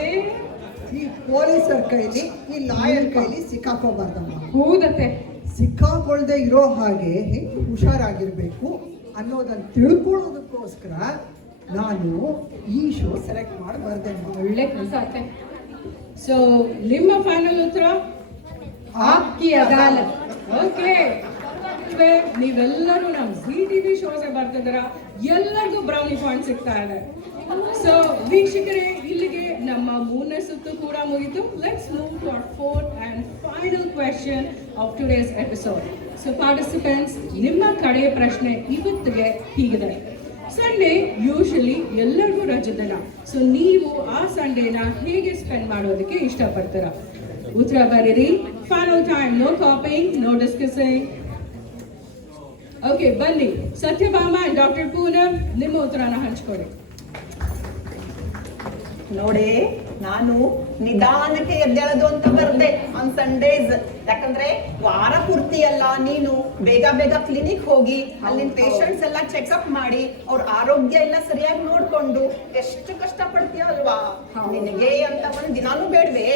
ಈ ಪೊಲೀಸರ ಕೈಲಿ, ಈ ಲಾಯರ್ ಕೈಲಿ ಸಿಕ್ಕಾಕೋಬಾರ್ದಮ್ಮ. ಹೌದತ್ತೆ. ಸಿಕ್ಕಾಕೊಳ್ದೆ ಇರೋ ಹಾಗೆ ಹೆಂಗೆ ಹುಷಾರಾಗಿರ್ಬೇಕು ಅನ್ನೋದನ್ನ ತಿಳ್ಕೊಳ್ಳೋದಕ್ಕೋಸ್ಕರ ನಾನು ಈ ಶೋ ಸೆಲೆಕ್ಟ್ ಮಾಡಿ ಬರ್ದೆ. ಒಳ್ಳೆ ಕೆಲಸ ಅತ್ತೆ. ಸೊ ನಿಮ್ಮ ಫೈನಲ್ ಉತ್ತರ ಆಪ್ಕಿ ಅದಾಲತ್. ಓಕೆ, ನೀವೆಲ್ಲರೂ ನಮ್ಮ ZTV ಶೋಸೆ ಬರ್ತಿದ್ದೀರಾ, ಎಲ್ಲರಿಗೂ ಬ್ರೌನಿ ಪಾಯಿಂಟ್ ಸಿಗ್ತಾ ಇದೆ. ಸೊ ವೀಕ್ಷಕರೇ, ಇಲ್ಲಿಗೆ ನಮ್ಮ 3ನೇ ಸುತ್ತು ಕೂಡ ಮುಗಿತು. Let's move to our 4th and final question of today's episode. So participants, ನಿಮ್ಮ ಕಡೆಯ ಪ್ರಶ್ನೆ ಇವತ್ತಿಗೆ ಹೀಗಿದೆ: ಸಂಡೇ ಯೂಶಲಿ ಎಲ್ಲರಿಗೂ ರಜೆ ದಿನ. ಸೊ ನೀವು ಆ ಸಂಡೇನ ಹೇಗೆ ಸ್ಪೆಂಡ್ ಮಾಡೋದಕ್ಕೆ ಇಷ್ಟಪಡ್ತೀರಾ? ಉತ್ತರ ಬರೀರಿ. Final time, no copying, no discussing. Okay, ಬನ್ನಿ ಸತ್ಯಭಾಮ ಅಂಡ್ ಡಾಕ್ಟರ್ ಪೂನಂ, ನಿಮ್ಮ ಉತ್ತರನ ಹಂಚ್ಕೊಡಿ. ನೋಡೆ, ನಾನು ನಿಧಾನಕ್ಕೆ ಎದ್ದೇಳೋದು ಅಂತ ಬರ್ದೆ ಆನ್ ಸಂಡೇಸ್. ಯಾಕಂದ್ರೆ ವಾರ ಪೂರ್ತಿ ಎಲ್ಲ ನೀನು ಬೇಗ ಬೇಗ ಕ್ಲಿನಿಕ್ ಹೋಗಿ ಅಲ್ಲಿನ ಪೇಷಂಟ್ಸ್ ಎಲ್ಲ ಚೆಕ್ಅಪ್ ಮಾಡಿ ಅವ್ರ ಆರೋಗ್ಯ ಎಲ್ಲ ಸರಿಯಾಗಿ ನೋಡ್ಕೊಂಡು ಎಷ್ಟು ಕಷ್ಟ ಪಡ್ತೀಯ ಅಲ್ವಾ? ನಿನಗೆ ಅಂತ ಒಂದ್ ದಿನಾನು ಬೇಡ್ವೆ?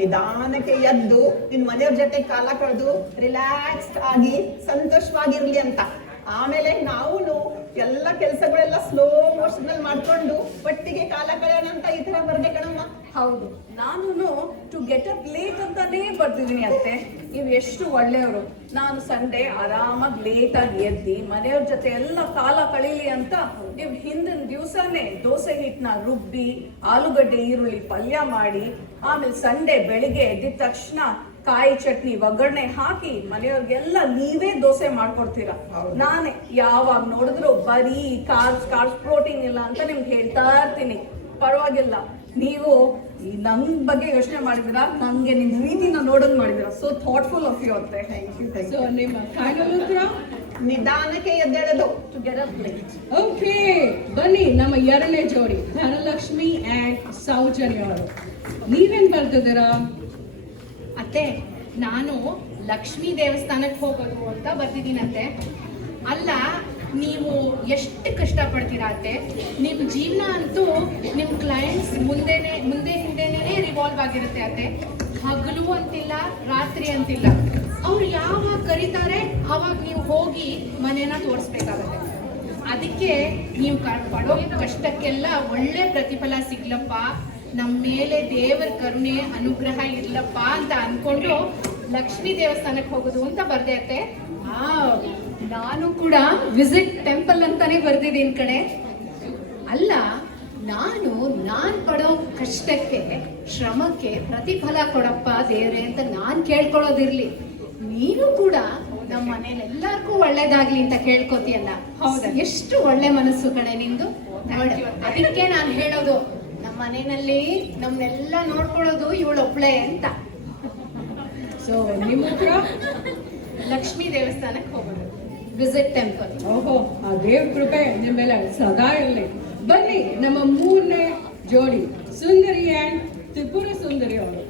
ನಿಧಾನಕ್ಕೆ ಎದ್ದು ನಿನ್ ಮನೆಯವ್ರ ಜೊತೆ ಕಾಲ ಕಳೆದು ರಿಲ್ಯಾಕ್ಸ್ಡ್ ಆಗಿ ಸಂತೋಷವಾಗಿರ್ಲಿ ಅಂತ. ಆಮೇಲೆ ನಾವು ಎಲ್ಲ ಕೆಲಸಗಳೆಲ್ಲ ಸ್ಲೋ ಮೋಷನ್ ಅಲ್ಲಿ ಮಾಡ್ಕೊಂಡು ಒಟ್ಟಿಗೆ ಕಾಲ ಕಳೆಯೋಣ ಅಂತ ಈ ತರ ಬರ್ದೆ ಕಣಮ್ಮ. ಹೌದು, ನಾನು ಟು ಗೆಟ್ ಅಪ್ ಲೇಟ್ ಅಂತಾನೇ ಬರ್ತಿದ್ದೀನಿ ಅತ್ತೆ. ನೀವು ಎಷ್ಟು ಒಳ್ಳೆಯವರು. ನಾನು ಸಂಡೇ ಆರಾಮಾಗಿ ಲೇಟಾಗಿ ಎದ್ದು ಮನೆಯವ್ರ ಜೊತೆ ಎಲ್ಲ ಕಾಲ ಕಳೀಲಿ ಅಂತ ನೀವು ಹಿಂದಿನ ದಿವಸನೇ ದೋಸೆ ಹಿಟ್ಟನ್ನ ರುಬ್ಬಿ ಆಲೂಗಡ್ಡೆ ಈರುಳ್ಳಿ ಪಲ್ಯ ಮಾಡಿ, ಆಮೇಲೆ ಸಂಡೇ ಬೆಳಿಗ್ಗೆ ಎದ್ದಿದ ತಕ್ಷಣ ಕಾಯಿ ಚಟ್ನಿ ಒಗ್ಗರಣೆ ಹಾಕಿ ಮನೆಯವ್ರಿಗೆಲ್ಲ ನೀವೇ ದೋಸೆ ಮಾಡ್ಕೊಡ್ತೀರಾ. ನಾನೇ ಯಾವಾಗ ನೋಡಿದ್ರು ಬರೀ ಕಾರ್ಬ್ಸ್ ಪ್ರೋಟೀನ್ ಇಲ್ಲ ಅಂತ ನಿಮ್ಗೆ ಹೇಳ್ತಾ ಇರ್ತೀನಿ. ಪರವಾಗಿಲ್ಲ, ನೀವು ನನ್ ಬಗ್ಗೆ ಯೋಚನೆ ಮಾಡಿದಿರಾ, ನಂಗೆ ನಿಮ್ ರೀತಿನ ನೋಡೋದ್ ಮಾಡಿದಿರಾ. ಸೊ ಥಾಟ್ಫುಲ್ ಆಫ್ ಯು ಅಂತೆ. ಸೊ ನಿಮ್ಮ ಫೈನಲ್ ಉತ್ತರ ನಿಧಾನಕ್ಕೆ ಎದ್ದೇಳೋದು. To get up late. Okay, ಬನ್ನಿ ನಮ್ಮ ಎರಡನೇ ಜೋಡಿ ಧನಲಕ್ಷ್ಮಿ ಅಂಡ್ ಸೌಜನ್ಯ ಅವರು. ನೀವೇನ್ ಬರ್ತಿದ್ದೀರಾ? ಅತ್ತೆ, ನಾನು ಲಕ್ಷ್ಮೀ ದೇವಸ್ಥಾನಕ್ಕೆ ಹೋಗೋದು ಅಂತ ಬರ್ತಿದ್ದೀನಂತೆ. ಅಲ್ಲ, ನೀವು ಎಷ್ಟು ಕಷ್ಟಪಡ್ತೀರಾ ಅತ್ತೆ. ನಿಮ್ಮ ಜೀವನ ಅಂತೂ ನಿಮ್ಮ ಕ್ಲೈಂಟ್ಸ್ ಮುಂದೆ ಹಿಂದೆನೇ ರಿವಾಲ್ವ್ ಆಗಿರುತ್ತೆ ಅತ್ತೆ. ಹಗಲು ಅಂತಿಲ್ಲ, ರಾತ್ರಿ ಅಂತಿಲ್ಲ. ಅವ್ರು ಯಾವಾಗ ಕರೀತಾರೆ ಅವಾಗ ನೀವು ಹೋಗಿ ಮನೇನ ತೋರಿಸ್ಬೇಕಾಗತ್ತೆ. ಅದಕ್ಕೆ ನೀವು ಪಡೋ ಕಷ್ಟಕ್ಕೆಲ್ಲ ಒಳ್ಳೆ ಪ್ರತಿಫಲ ಸಿಗ್ಲಪ್ಪ, ನಮ್ಮ ಮೇಲೆ ದೇವರ ಕರುಣೆ ಅನುಗ್ರಹ ಇರ್ಲಪ್ಪ ಅಂತ ಅನ್ಕೊಂಡು ಲಕ್ಷ್ಮೀ ದೇವಸ್ಥಾನಕ್ಕೆ ಹೋಗೋದು ಅಂತ ಬರ್ದೆ ಅತ್ತೆ. ನಾನು ಕೂಡ ವಿಸಿಟ್ ಟೆಂಪಲ್ ಅಂತಾನೆ ಬರ್ದಿದ್ದೀನಿ ಕಣೆ. ಅಲ್ಲ, ನಾನ್ ಪಡೋ ಕಷ್ಟಕ್ಕೆ ಶ್ರಮಕ್ಕೆ ಪ್ರತಿಫಲ ಕೊಡಪ್ಪ ದೇವ್ರೆ ಅಂತ ನಾನ್ ಕೇಳ್ಕೊಳ್ಳೋದಿರ್ಲಿ, ನೀನು ಕೂಡ ನಮ್ಮ ಮನೇಲಿ ಎಲ್ಲರಿಗೂ ಒಳ್ಳೇದಾಗ್ಲಿ ಅಂತ ಕೇಳ್ಕೊತೀಯಲ್ಲ. ಹೌದಾ? ಎಷ್ಟು ಒಳ್ಳೆ ಮನಸ್ಸು ಕಣೆ ನಿಂದು. ಅದಕ್ಕೆ ನಾನು ಹೇಳೋದು, ನಮ್ಮ ಮನೆಯಲ್ಲಿ ನಮ್ನೆಲ್ಲ ನೋಡ್ಕೊಳ್ಳೋದು ಇವಳೊಬ್ಳೆ ಅಂತ. ಸೊ ನಿಮ್ಮ ಉತ್ತರ ಲಕ್ಷ್ಮೀ ದೇವಸ್ಥಾನಕ್ಕೆ ಹೋಗೋದು, ವಿಸಿಟ್ ಟೆಂಪಲ್. ಓಹೋ, ಆ ದೇವ್ರ ಕೃಪೆ ನಿಮ್ಮ ಮೇಲೆ ಸದಾ ಇರಲಿ. ಬನ್ನಿ ನಮ್ಮ ಮೂರನೇ ಜೋಡಿ ಸುಂದರಿ ಅಂಡ್ ತ್ರಿಪುರ ಸುಂದರಿ ಅವರು.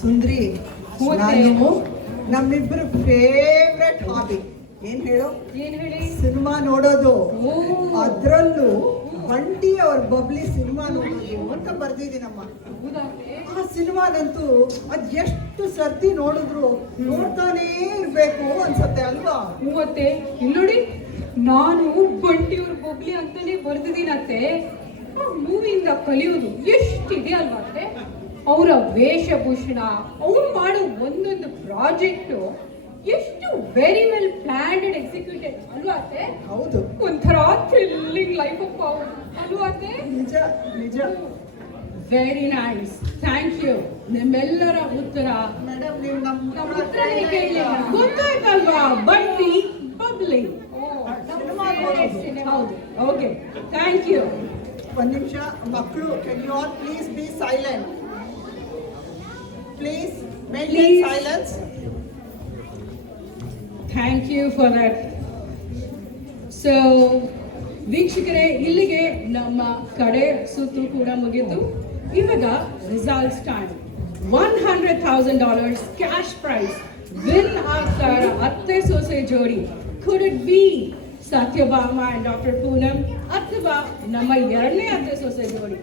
ಸುಂದ್ರಿ, ನಾನು ನಮ್ಮಿಬ್ಬರು ಫೇವ್ರೆಟ್ ಹಾಬಿ ಏನ್ ಹೇಳು? ಏನ್ ಹೇಳಿ? ಸಿನಿಮಾ ನೋಡೋದು. ಓ. ಅದ್ರಲ್ಲೂ ಬಂಟಿ ಅವ್ರ ಬಬ್ಲಿ ಸಿನಿಮಾ ನೋಡೋದು ಅಂತ ಬರ್ದಿದ್ದೀನಮ್ಮ. ಆ ಸಿನಿಮಾದಂತೂ ಅದ್ ಎಷ್ಟು ಸರ್ತಿ ನೋಡಿದ್ರು ನೋಡ್ತಾನೇ ಇರ್ಬೇಕು ಅನ್ಸತ್ತೆ ಅಲ್ವಾ? ಮೂವತ್ತೆ ಇಲ್ಲಿ ನೋಡಿ, ನಾನು ಬಂಟಿಯವ್ರ ಬೊಬ್ಲಿ ಅಂತಾನೆ ಬರ್ದಿದ್ದೀನತ್ತೆ. ಆ ಮೂವಿಯಿಂದ ಕಲಿಯೋದು ಎಷ್ಟಿದೆ ಅಲ್ವಾ ಅತ್ತೆ. ಅವರ ವೇಷಭೂಷಣ, ಅವ್ರು ಮಾಡೋ ಒಂದೊಂದು ಪ್ರಾಜೆಕ್ಟು ಎಷ್ಟು very well planned and executed ಅಲ್ವಾ ಅತ್ತೆ. ಹೌದು, ಒಂಥರ ಥ್ರಿಲ್ಲಿಂಗ್ ಲೈಫ್ ಅಪ್ಪ ಅಲ್ವಾ ಅತ್ತೆ. ನಿಜ ನಿಜ. Very nice, thank you. ನಿಮ್ಮೆಲ್ಲರ ಉತ್ತರ ಮೇಡಮ್, ನೀವು ನಮ್ಮ ಉತ್ತರನೇ ಕೇಳಿಲ್ಲ. ಗೊತ್ತಾಯ್ತಲ್ವಾ? ಬಂಟಿ ಬಬ್ಲಿ. ಸಿನಿಮಾ ನೋಡೋದು. ಹೌದು, ಓಕೆ, ಥ್ಯಾಂಕ್ ಯು. ಒಂದ್ ನಿಮಿಷ ಮಕ್ಕಳು, can you all please be silent? Please maintain Please. Silence. Thank you for that. So ವೀಕ್ಷಕರೇ, ಇಲ್ಲಿಗೆ ನಮ್ಮ ಕಡೆ ಸುತ್ತು ಕೂಡ ಮುಗಿತು. ಇವಾಗ results time. $100,000 cash prize win ಆಗ್ತಾರ ಅತ್ತೆ ಸೊಸೆ ಜೋಡಿ. Could it be Satyabhama and doctor Poonam, ಅಥವಾ ನಮ್ಮ ಎರಡನೇ ಅತ್ತೆ ಸೊಸೆ ಜೋಡಿ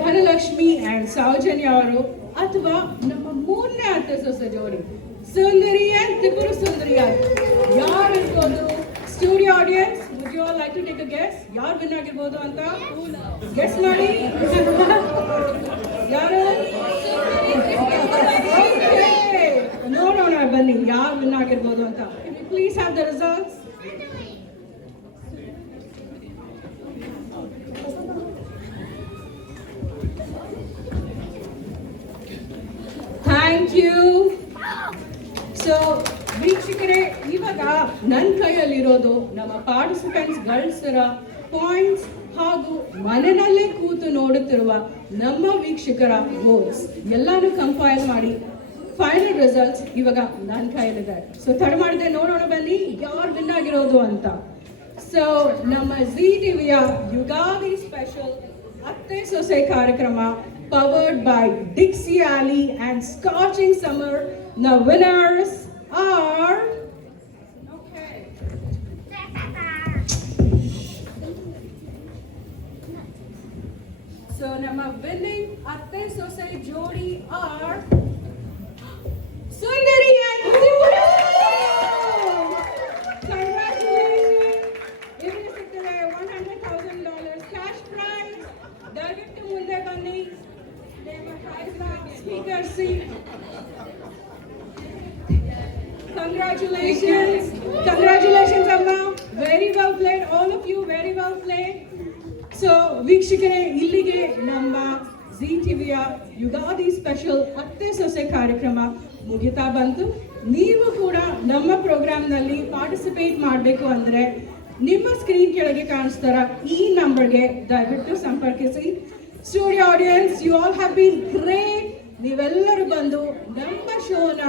ಧನಲಕ್ಷ್ಮಿ ಅಂಡ್ ಸೌಜನ್ಯ ಅವರು, ಅಥವಾ ನಮ್ಮ ಮೂರನೇ ಅತ್ತೆ ಸೊಸೆ ಜೋಡಿ ಸುಂದರಿ ಅಂಡ್ ತ್ರಿಪುರ ಸುಂದರಿ? ಯಾರು ಇರ್ಬೋದು? Studio audience, would you all like to take a guess? ಯಾರು ವಿನ್ ಆಗಿರ್ಬೋದು ಅಂತ ಗೆಸ್ ಮಾಡಿ. ಯಾರು? ನೋಡೋಣ ಬನ್ನಿ ಯಾರು ವಿನ್ ಆಗಿರ್ಬೋದು ಅಂತ. Please have the results. Thank you. So ವೀಕ್ಷಕರೇ, ಇವಾಗ ನನ್ನ ಕೈಯಲ್ಲಿರೋದು ನಮ್ಮ ಪಾರ್ಟಿಸಿಪೆಂಟ್ಸ್ ಗರ್ಲ್ಸರ ಪಾಯಿಂಟ್ಸ್ ಹಾಗೂ ಮನೆಯಲ್ಲೇ ಕೂತು ನೋಡುತ್ತಿರುವ ನಮ್ಮ ವೀಕ್ಷಕರ ವೋಟ್ಸ್ ಎಲ್ಲಾನು ಕಂಪೈಲ್ ಮಾಡಿ ಫೈನಲ್ ರಿಸಲ್ಟ್ಸ್ ಇವಾಗ ನನ್ನ ಕೈಯಲ್ಲಿದೆ. ಸೊ ತಡ ಮಾಡದೆ ನೋಡೋಣ ಬನ್ನಿ ಯಾರು ವಿನ್ ಆಗಿರೋದು ಅಂತ. ಸೊ ನಮ್ಮ ಜಿ ಟಿವಿಯ ಯುಗಾದಿ ಸ್ಪೆಷಲ್ ಅತ್ತೆ ಸೊಸೆ ಕಾರ್ಯಕ್ರಮ powered by Dixie Alley and Scorching Summer. The winners are so nama winning atte sose jodi are Sundari and Tripura. Congratulations! $100,000 cash prize ಕರೆಸಿ. Congratulations, congratulations Amma, very well played, all of you very well played. So ವೀಕ್ಷಕರೇ, ಇಲ್ಲಿಗೆ ನಮ್ಮ ಜೀ ಟಿವಿಯ Ugadi special ಅತ್ತೆ ಸೊಸೆ ಕಾರ್ಯಕ್ರಮ ಮುಗಿತಾ ಬಂತು. ನೀವು ಕೂಡ ನಮ್ಮ ಪ್ರೋಗ್ರಾಮ್ನಲ್ಲಿ ಪಾರ್ಟಿಸಿಪೇಟ್ ಮಾಡಬೇಕು ಅಂದರೆ ನಿಮ್ಮ ಸ್ಕ್ರೀನ್ ಕೆಳಗೆ ಕಾಣಿಸ್ತಾರ ಈ ನಂಬರ್ಗೆ ದಯವಿಟ್ಟು ಸಂಪರ್ಕಿಸಿ. Studio audience, you all have been great. ನೀವೆಲ್ಲರೂ ಬಂದು ನಮ್ಮ ಶೋನ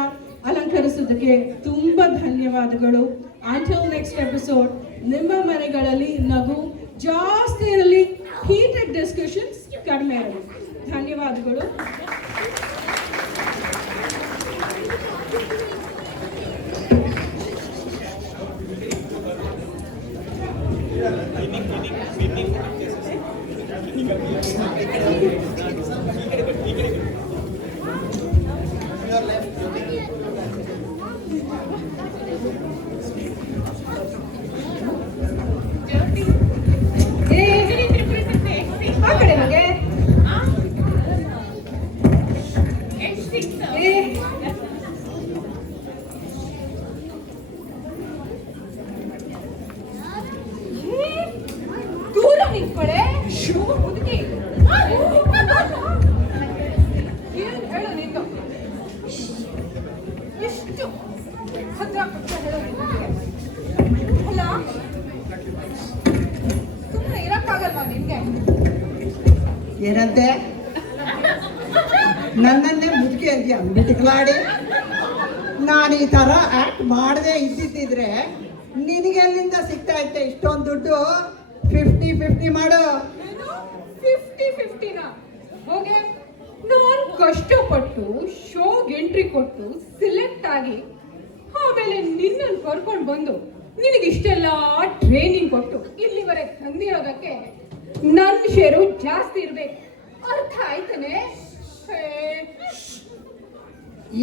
ಅಲಂಕರಿಸೋದಕ್ಕೆ ತುಂಬ ಧನ್ಯವಾದಗಳು. ಅಂಟಿಲ್ ನೆಕ್ಸ್ಟ್ ಎಪಿಸೋಡ್, ನಿಮ್ಮ ಮನೆಗಳಲ್ಲಿ ನಗು ಜಾಸ್ತಿ ಇರಲಿ, ಹೀಟೆಡ್ ಡಿಸ್ಕಷನ್ಸ್ ಕಡಿಮೆ ಇರಲಿ. ಧನ್ಯವಾದಗಳು. ಆ ಕಡೆ ಹೋಗೆ. ದೂರ ನಿಂತ್ಕೊಳೆ ಮುದುಕಿ. ಏನ್ ಹೇಳು ನಿಂದು, ಎಷ್ಟು ಹತ್ರ ಹೇಳು ನಿನ್ಗೆ. ಅಲ್ಲ, ಸುಮ್ಮನೆ ಇರಕ್ಕಾಗಲ್ವಾ ನಿನ್ಗೆ? ಏನಂತೆ? ನನ್ನನ್ನೇ ಮುದುಕಿ ಅಂತೀಯ ಬಿಟ್ಕಲಾಡಿ. ನಾನು ಈ ತರ ಆಕ್ಟ್ ಮಾಡದೆ ಇದ್ದಿದ್ದಿದ್ರೆ ನಿನಗೆ ಎಲ್ಲಿಂದ ಸಿಗ್ತಾ ಇತ್ತೆ ಇಷ್ಟೊಂದು ದುಡ್ಡು? 50-50 ಮಾಡು. 50-50ನ ಹೋಗೆ. ನಾನು ಕಷ್ಟಪಟ್ಟು ಶೋಗೆ ಎಂಟ್ರಿ ಕೊಟ್ಟು ಸಿಲೆಕ್ಟ್ ಆಗಿ ಆಮೇಲೆ ನಿನ್ನನ್ನು ಕರ್ಕೊಂಡು ಬಂದು ನಿನಗಿಷ್ಟೆಲ್ಲ ಟ್ರೈನಿಂಗ್ ಕೊಟ್ಟು ಇಲ್ಲಿವರೆಗೆ ತಂದಿರೋದಕ್ಕೆ ನನ್ನ ಶೇರು ಜಾಸ್ತಿ ಇರ್ಬೇಕು. ಅರ್ಥ ಆಯ್ತಾನೆ?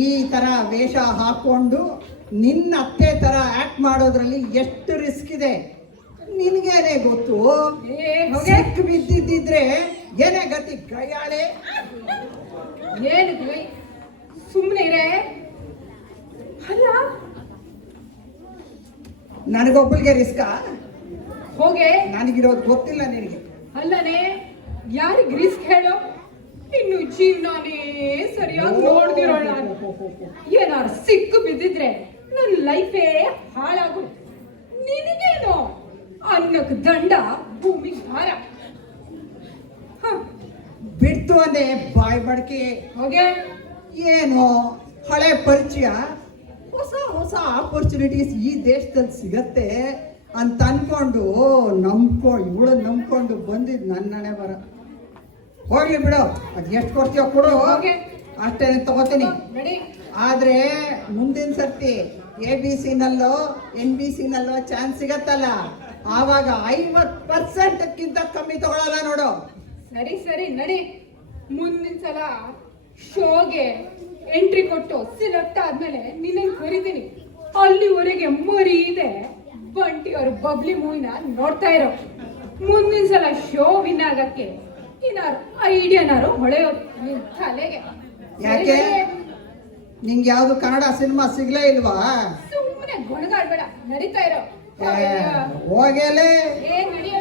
ಈ ತರ ವೇಷ ಹಾಕೊಂಡು ನಿನ್ನ ಅತ್ತೆ ತರ ಆಕ್ಟ್ ಮಾಡೋದ್ರಲ್ಲಿ ಎಷ್ಟು ರಿಸ್ಕ್ ಇದೆ ನಿನ್ಗೇನೆ ಗೊತ್ತು. ಸಿಕ್ ಬಿದ್ದಿದ್ದಿದ್ರೆ ಏನೇ ಗತಿ ಕೈಯಾಳೆ. ಏನು ಸುಮ್ಮನೆ ಇರೇ. ಅಲ್ಲ, ನನಗೊಬ್ಬಳಿಗೆ ರಿಸ್ಕಾ? ಹೋಗೆ. ನನಗಿರೋದು ಗೊತ್ತಿಲ್ಲ ನಿನಗೆ. ಅಲ್ಲನೆ, ಯಾರಿಗೆ ರಿಸ್ಕ್ ಹೇಳೋ? ಇನ್ನು ಜೀವನನೇ ಸರಿಯಾಗಿ ನೋಡ್ದಿರೋಣ. ಏನಾರು ಸಿಕ್ಕು ಬಿದ್ದಿದ್ರೆ ನನ್ನ ಲೈಫೇ ಹಾಳಾಗು. ನಿನಗೇನೋ ಅನ್ನಕ್ಕೆ ದಂಡ, ಭೂಮಿಗೆ ಭಾರ. ಬಿಡ್ತು ಅಂದೆ ಬಾಯ್ ಬಡ್ಕೆ. ಹೋಗೆ. ಏನು ಹಳೆ ಪರಿಚಯ, ಹೊಸ ಹೊಸ ಆಪರ್ಚುನಿಟೀಸ್ ಈ ದೇಶದಲ್ಲಿ ಸಿಗತ್ತೆ ಅಂತ ಅನ್ಕೊಂಡು ಇವಳನ್ನ ನಂಬ್ಕೊಂಡು ಬಂದಿದ್ ನನ್ನನೆ ಬರ. ಹೋಗ್ಲಿ ಬಿಡು, ಅದ್ ಎಷ್ಟು ಕೊಡ್ತೀವ ಕೊಡು, ಅಷ್ಟೇನೆ ತಗೋತೀನಿ. ಆದ್ರೆ ಮುಂದಿನ ಸರ್ತಿ ABC ನಲ್ಲೋ NBC ನಲ್ಲೋ ಚಾನ್ಸ್ ಸಿಗತ್ತಲ್ಲ, ಆವಾಗ 50%ಕ್ಕಿಂತ ಕಮ್ಮಿ ತಗೊಳಲ್ಲ ನೋಡು. ಸರಿ ಸರಿ ನಡಿ. ಮುಂದಿನ ಸಲ ಶೋಗೆ ಎಂಟ್ರಿ ಕೊಟ್ಟು ಸಿಲೆಕ್ಟ್ ಆದ್ಮೇಲೆ ನಿನ್ನನ್ನು ಕರಿತೀನಿ. ಅಲ್ಲಿವರೆಗೆ ಮರಿ ಇದೆ ಬಂಟಿ ಅವ್ರ ಬಬ್ಲಿ ಮೂವಿನ ನೋಡ್ತಾ ಇರೋ. ಮುಂದಿನ ಸಲ ಶೋ ವಿನ್ ಆಗಕ್ಕೆ ಏನಾರು ಐಡಿಯಾನಾರು ಹೊಳೆಯೋದು ನಿನ್ ತಲೆಗೆ. ಯಾಕೆ ನಿಂಗೆ ಯಾವ್ದು ಕನ್ನಡ ಸಿನಿಮಾ ಸಿಗ್ಲೇ ಇಲ್ವಾ? ಸುಮ್ಮನೆ ಗೊಣಗಾಡ್ಬೇಡ, ನಡೀತಾ ಇರೋ. ಹೋಗಲೇ ಏನ್ ನಡೆಯೋ